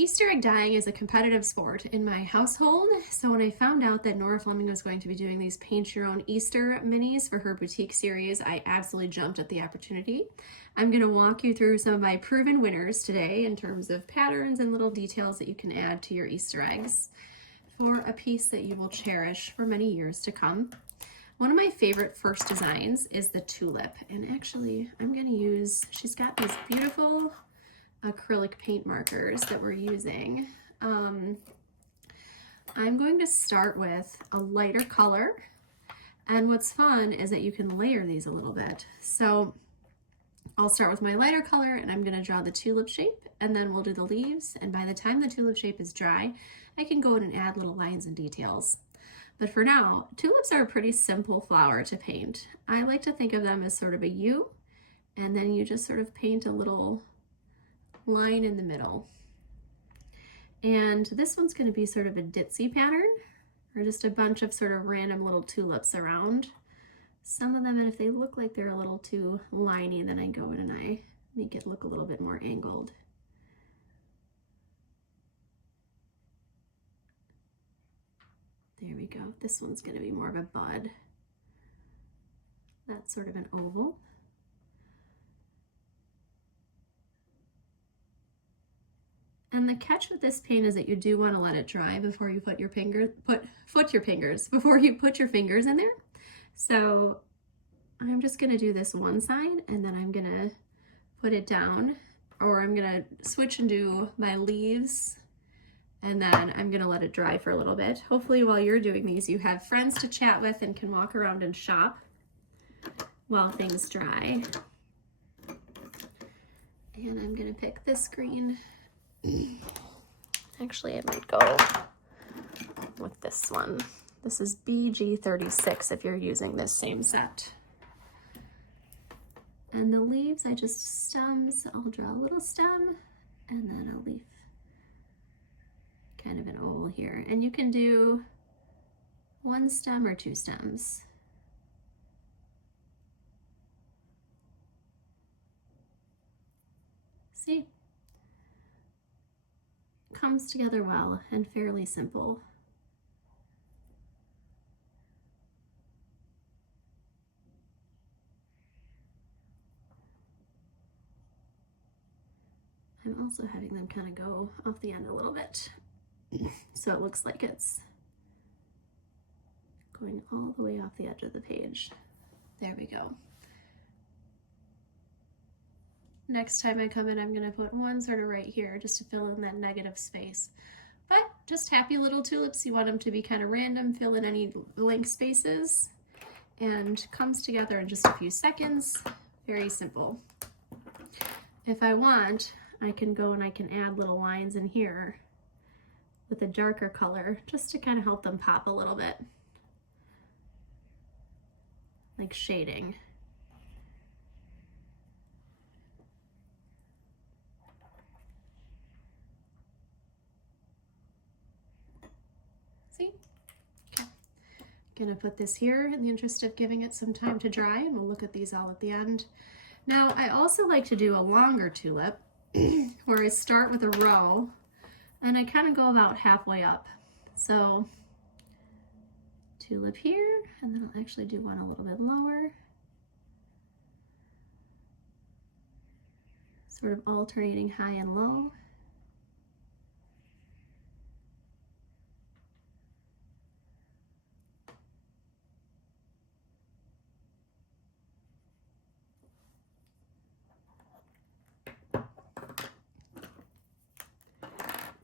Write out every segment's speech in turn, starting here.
Easter egg dyeing is a competitive sport in my household, so when I found out that Nora Fleming was going to be doing these paint your own Easter minis for her boutique series, I absolutely jumped at the opportunity. I'm going to walk you through some of my proven winners today in terms of patterns and little details that you can add to your Easter eggs for a piece that you will cherish for many years to come. One of my favorite first designs is the tulip, and actually I'm going to use, she's got these beautiful acrylic paint markers that we're using. I'm going to start with a lighter color, and what's fun is that you can layer these a little bit. So I'll start with my lighter color and I'm going to draw the tulip shape, and then we'll do the leaves, and by the time the tulip shape is dry I can go in and add little lines and details. But for now, tulips are a pretty simple flower to paint. I like to think of them as sort of a U, and then you just sort of paint a little line in the middle. And this one's going to be sort of a ditzy pattern, or just a bunch of sort of random little tulips around. Some of them, and if they look like they're a little too liney, then I go in and I make it look a little bit more angled. There we go. This one's going to be more of a bud. That's sort of an oval. And the catch with this paint is that you do want to let it dry before you put your fingers in there. So I'm just going to do this one side, and then I'm going to put it down, or I'm going to switch and do my leaves, and then I'm going to let it dry for a little bit. Hopefully while you're doing these you have friends to chat with and can walk around and shop while things dry. And I'm going to pick this green. Actually, I might go with this one. This is BG36 if you're using this same set. And the leaves, I just stems, I'll draw a little stem and then a leaf. Kind of an oval here. And you can do one stem or two stems. See? Comes together well and fairly simple. I'm also having them kind of go off the end a little bit, so it looks like it's going all the way off the edge of the page. There we go. Next time I come in, I'm going to put one sort of right here just to fill in that negative space. But just happy little tulips, you want them to be kind of random, fill in any blank spaces, and comes together in just a few seconds. Very simple. If I want, I can go and I can add little lines in here with a darker color just to kind of help them pop a little bit, like shading. See? Okay. Gonna put this here in the interest of giving it some time to dry, and we'll look at these all at the end. Now, I also like to do a longer tulip where I start with a row and I kind of go about halfway up. So tulip here, and then I'll actually do one a little bit lower. Sort of alternating high and low.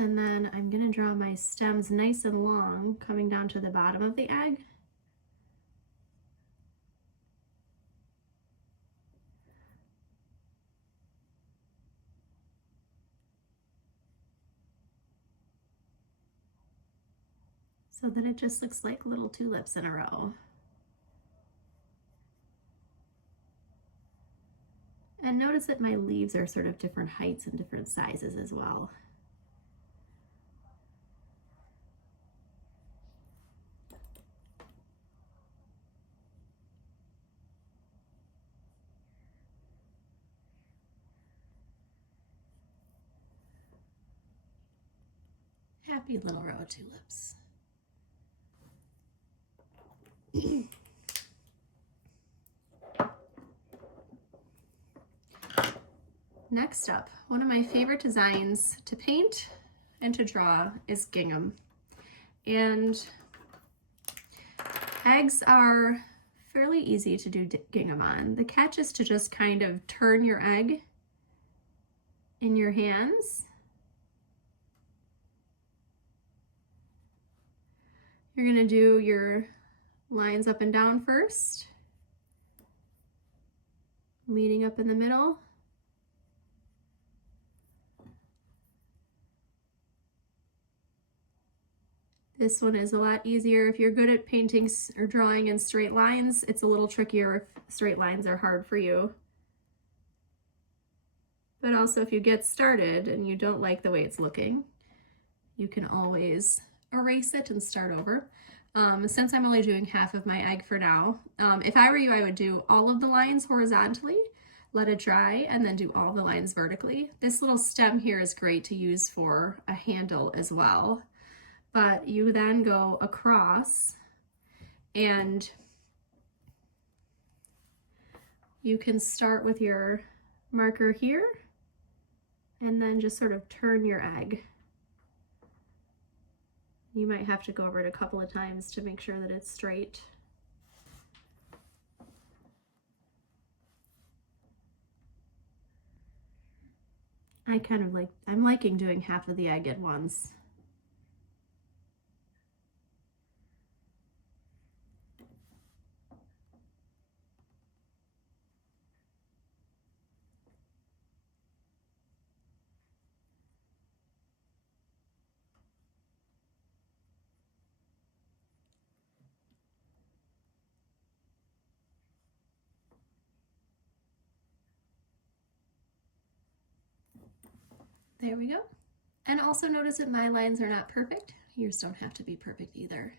And then I'm going to draw my stems nice and long, coming down to the bottom of the egg. So that it just looks like little tulips in a row. And notice that my leaves are sort of different heights and different sizes as well. Happy little row of tulips. Next up, one of my favorite designs to paint and to draw is gingham. And eggs are fairly easy to do gingham on. The catch is to just kind of turn your egg in your hands. You're gonna do your lines up and down first, meeting up in the middle. This one is a lot easier. If you're good at painting or drawing in straight lines, it's a little trickier if straight lines are hard for you. But also if you get started and you don't like the way it's looking, you can always erase it and start over. Since I'm only doing half of my egg for now, if I were you, I would do all of the lines horizontally, let it dry, and then do all the lines vertically. This little stem here is great to use for a handle as well. But you then go across and you can start with your marker here and then just sort of turn your egg. You might have to go over it a couple of times to make sure that it's straight. I'm liking doing half of the egg at once. There we go. And also notice that my lines are not perfect. Yours don't have to be perfect either.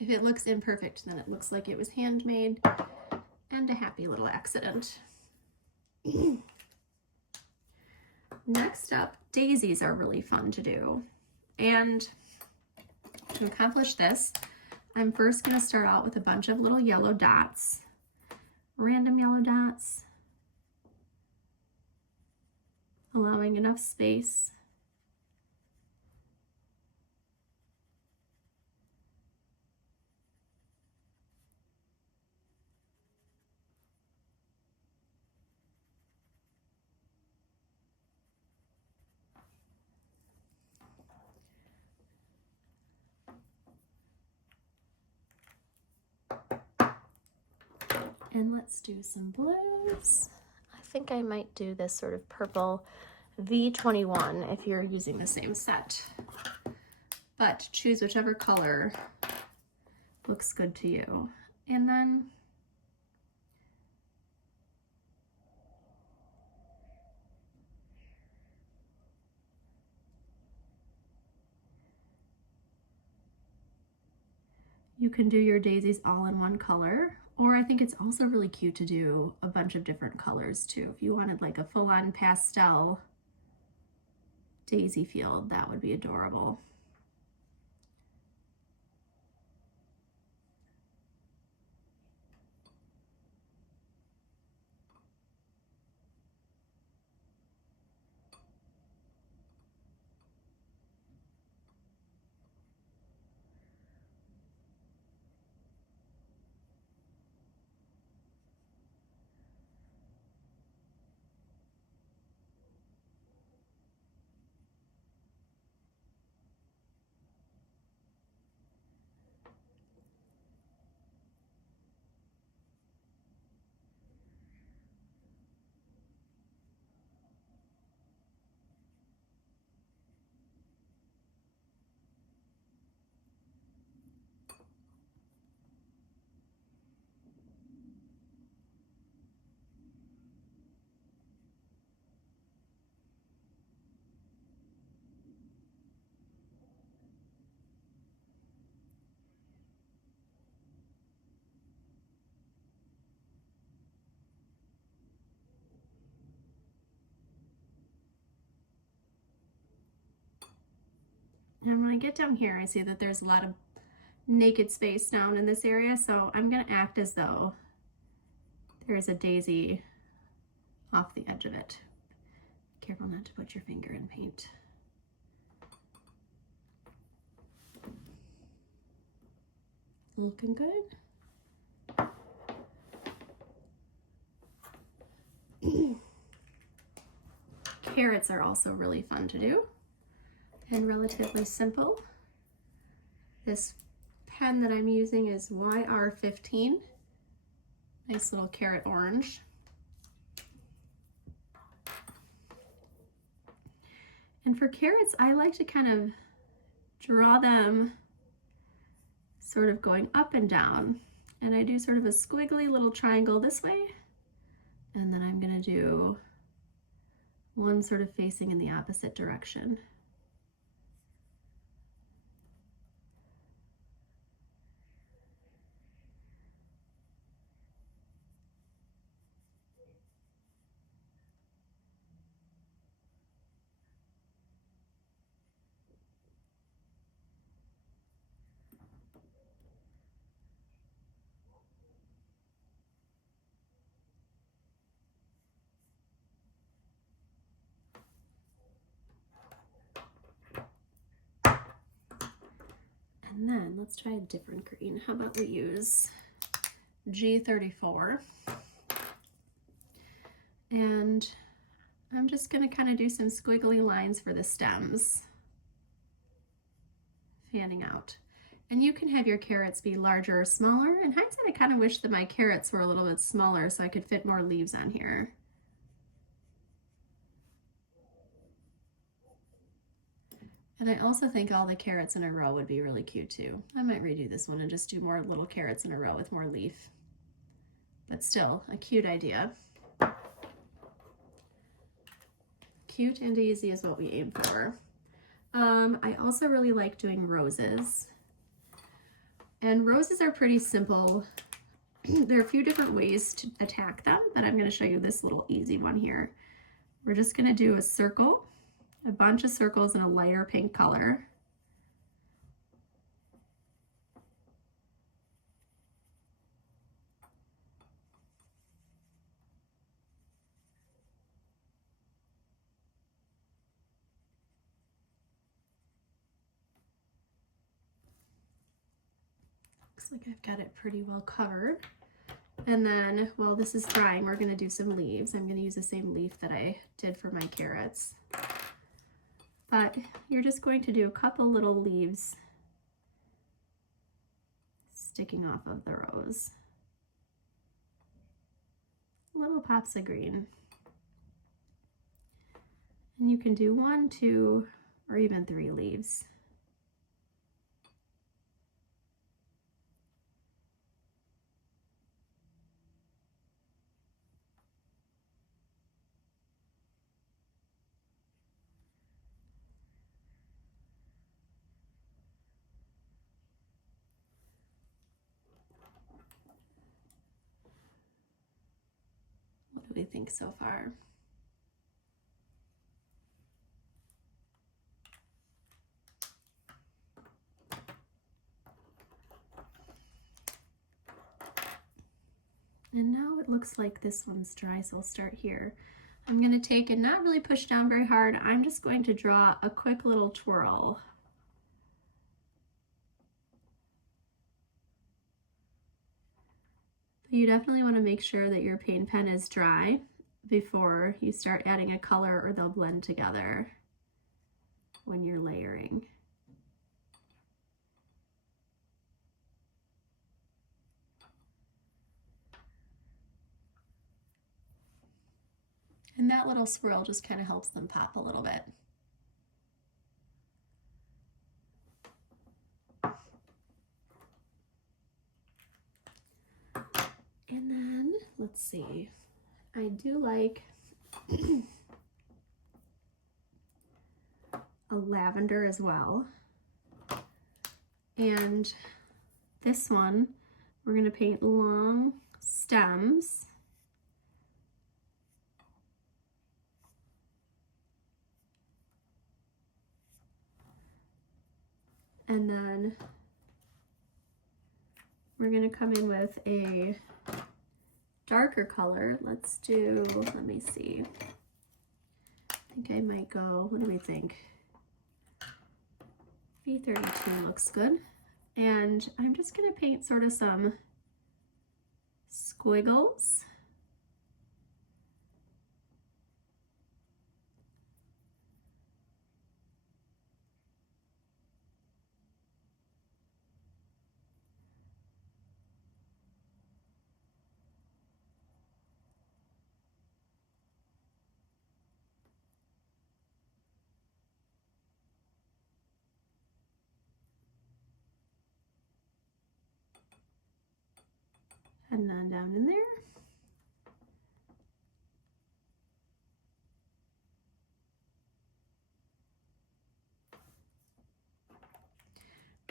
If it looks imperfect, then it looks like it was handmade and a happy little accident. Next up, daisies are really fun to do. And to accomplish this, I'm first going to start out with a bunch of little yellow dots, random yellow dots, allowing enough space. And let's do some blues. I think I might do this sort of purple V21 if you're using the same set. But choose whichever color looks good to you. And then you can do your daisies all in one color, or I think it's also really cute to do a bunch of different colors too. If you wanted like a full-on pastel daisy field, that would be adorable. And when I get down here, I see that there's a lot of naked space down in this area, so I'm going to act as though there's a daisy off the edge of it. Careful not to put your finger in paint. Looking good. Carrots are also really fun to do and relatively simple. This pen that I'm using is YR15. Nice little carrot orange. And for carrots, I like to kind of draw them sort of going up and down. And I do sort of a squiggly little triangle this way. And then I'm going to do one sort of facing in the opposite direction. And then let's try a different green. How about we use G34? And I'm just going to kind of do some squiggly lines for the stems, fanning out. And you can have your carrots be larger or smaller. In hindsight, I kind of wish that my carrots were a little bit smaller so I could fit more leaves on here. And I also think all the carrots in a row would be really cute too. I might redo this one and just do more little carrots in a row with more leaf. But still, a cute idea. Cute and easy is what we aim for. I also really like doing roses. And roses are pretty simple. There are a few different ways to attack them, but I'm going to show you this little easy one here. We're just going to do a circle, a bunch of circles in a lighter pink color. Looks like I've got it pretty well covered. And then, while this is drying, we're going to do some leaves. I'm going to use the same leaf that I did for my carrots. But you're just going to do a couple little leaves sticking off of the rose. Little pops of green. And you can do 1, 2, or even 3 leaves. What do we think so far? And now it looks like this one's dry, so I'll start here. I'm going to take and not really push down very hard. I'm just going to draw a quick little twirl. You definitely want to make sure that your paint pen is dry before you start adding a color, or they'll blend together when you're layering. And that little swirl just kind of helps them pop a little bit. And then, let's see, I do like a lavender as well. And this one, we're going to paint long stems. And then we're gonna come in with a darker color. Let's do, let me see. I think I might go, what do we think? B32 looks good. And I'm just gonna paint sort of some squiggles. And then down in there.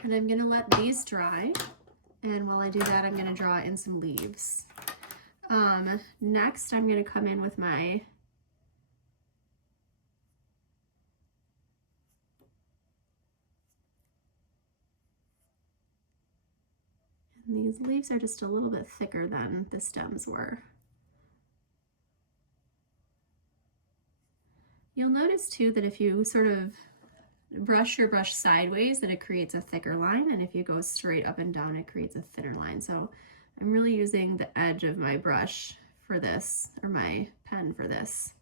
And I'm gonna let these dry. And while I do that, I'm gonna draw in some leaves. Next, I'm gonna come in with my and these leaves are just a little bit thicker than the stems were. You'll notice too that if you sort of brush your brush sideways, that it creates a thicker line, and if you go straight up and down, it creates a thinner line. So I'm really using the edge of my brush for this, or my pen for this.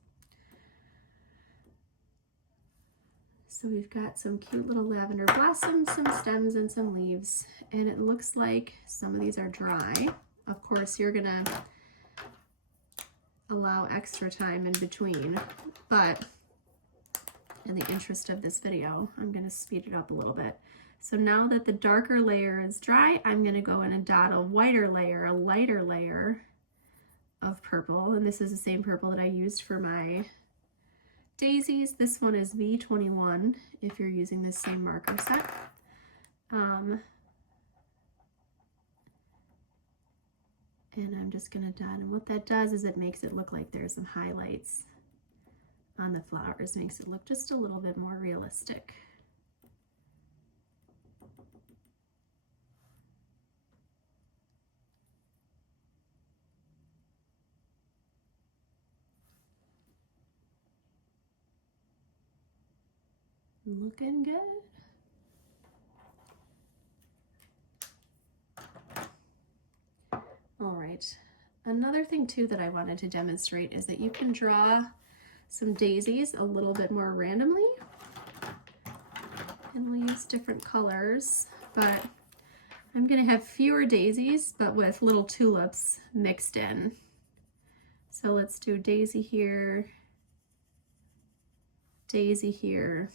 So we've got some cute little lavender blossoms, some stems, and some leaves, and it looks like some of these are dry. Of course, you're gonna allow extra time in between, but in the interest of this video, I'm gonna speed it up a little bit. So now that the darker layer is dry, I'm gonna go in and dot a whiter layer, a lighter layer of purple, and this is the same purple that I used for my daisies. This one is V21 if you're using the same marker set. And I'm just gonna dot, and what that does is it makes it look like there's some highlights on the flowers, makes it look just a little bit more realistic. Looking good. All right, another thing too that I wanted to demonstrate is that you can draw some daisies a little bit more randomly, and we'll use different colors, but I'm gonna have fewer daisies but with little tulips mixed in. So let's do daisy here, daisy here.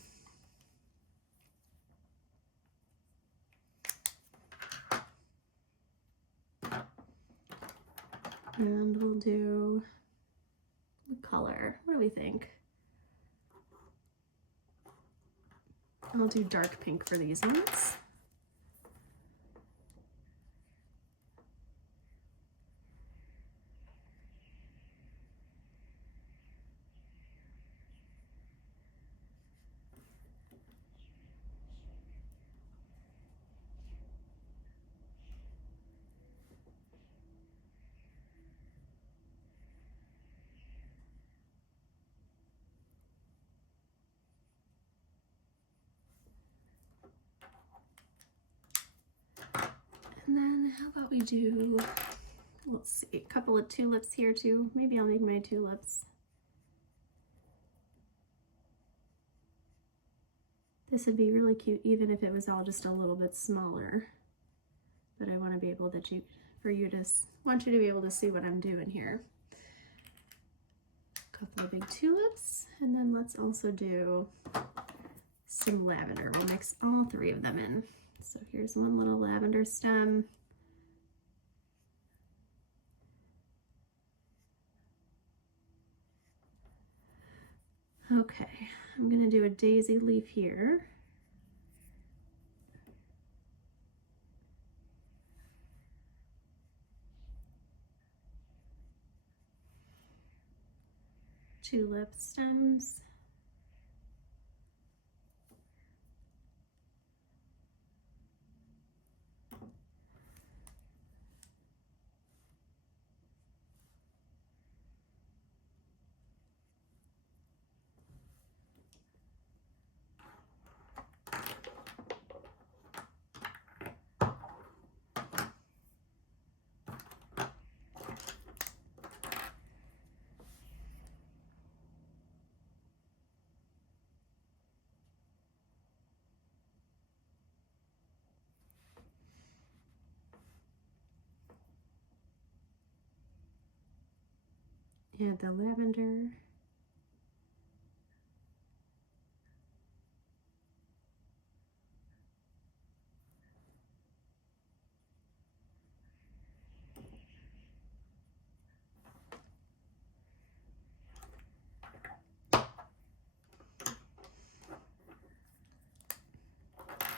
And we'll do the color. What do we think? I'll do dark pink for these ones. And then how about we do, let's see, a couple of tulips here too. Maybe I'll make my tulips. This would be really cute even if it was all just a little bit smaller. But I want to be able to, want you to be able to see what I'm doing here. A couple of big tulips, and then let's also do some lavender. We'll mix all three of them in. So here's one little lavender stem. Okay, I'm gonna do a daisy leaf here. Tulip stems. Add the lavender.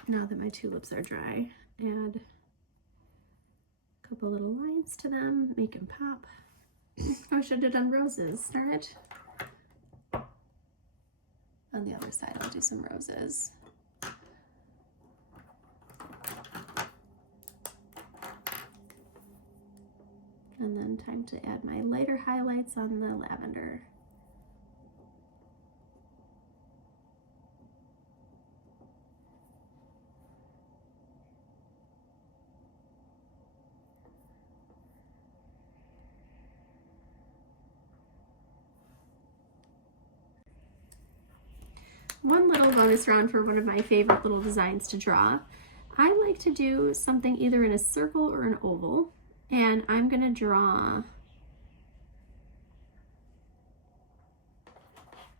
Now that my tulips are dry, add a couple little lines to them, make them pop. I should have done roses, darn it. On the other side, I'll do some roses. And then time to add my lighter highlights on the lavender. One little bonus round for one of my favorite little designs to draw. I like to do something either in a circle or an oval, and I'm gonna draw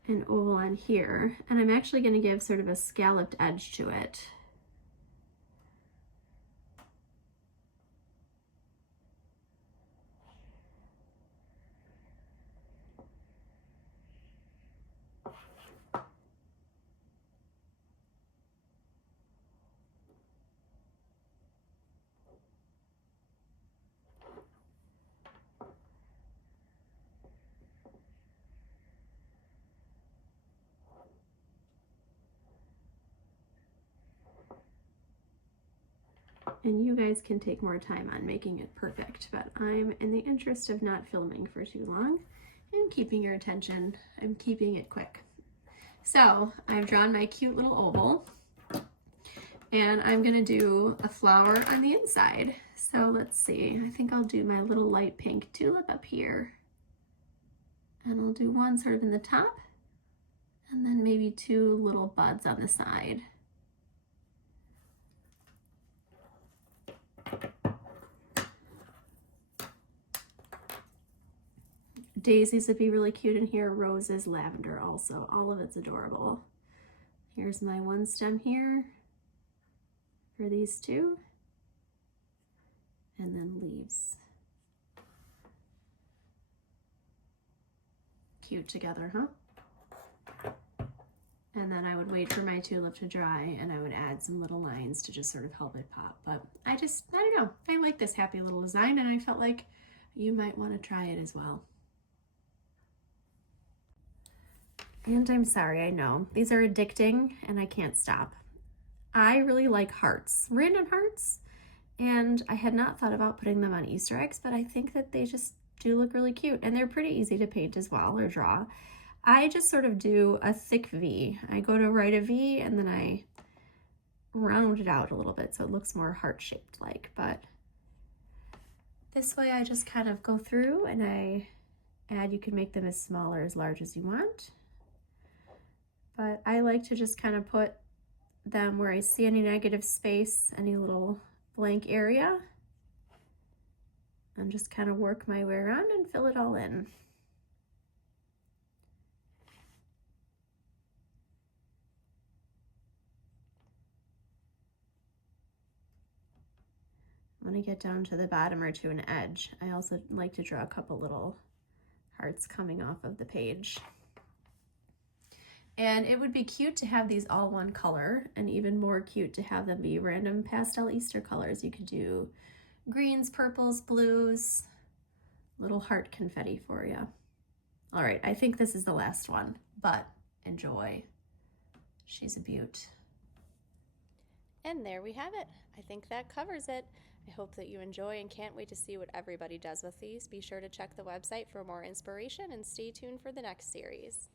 an oval on here, and I'm actually gonna give sort of a scalloped edge to it. And you guys can take more time on making it perfect, but I'm, in the interest of not filming for too long and keeping your attention, I'm keeping it quick. So I've drawn my cute little oval, and I'm gonna do a flower on the inside. So let's see, I think I'll do my little light pink tulip up here. And I'll do one sort of in the top, and then maybe two little buds on the side. Daisies would be really cute in here, roses, lavender also, all of it's adorable. Here's my one stem here for these two, and then leaves. Cute together, huh? And then I would wait for my tulip to dry, and I would add some little lines to just sort of help it pop. But I don't know, I like this happy little design, and I felt like you might want to try it as well. And I'm sorry, I know, these are addicting and I can't stop. I really like hearts, random hearts, and I had not thought about putting them on Easter eggs, but I think that they just do look really cute, and they're pretty easy to paint as well, or draw. I just sort of do a thick V. I go to write a V, and then I round it out a little bit so it looks more heart-shaped like, but this way I just kind of go through and I add, you can make them as small or as large as you want. But I like to just kind of put them where I see any negative space, any little blank area, and just kind of work my way around and fill it all in. When I get down to the bottom or to an edge, I also like to draw a couple little hearts coming off of the page. And it would be cute to have these all one color, and even more cute to have them be random pastel Easter colors. You could do greens, purples, blues, little heart confetti for you. All right, I think this is the last one, but enjoy. She's a beaut. And there we have it. I think that covers it. I hope that you enjoy and can't wait to see what everybody does with these. Be sure to check the website for more inspiration and stay tuned for the next series.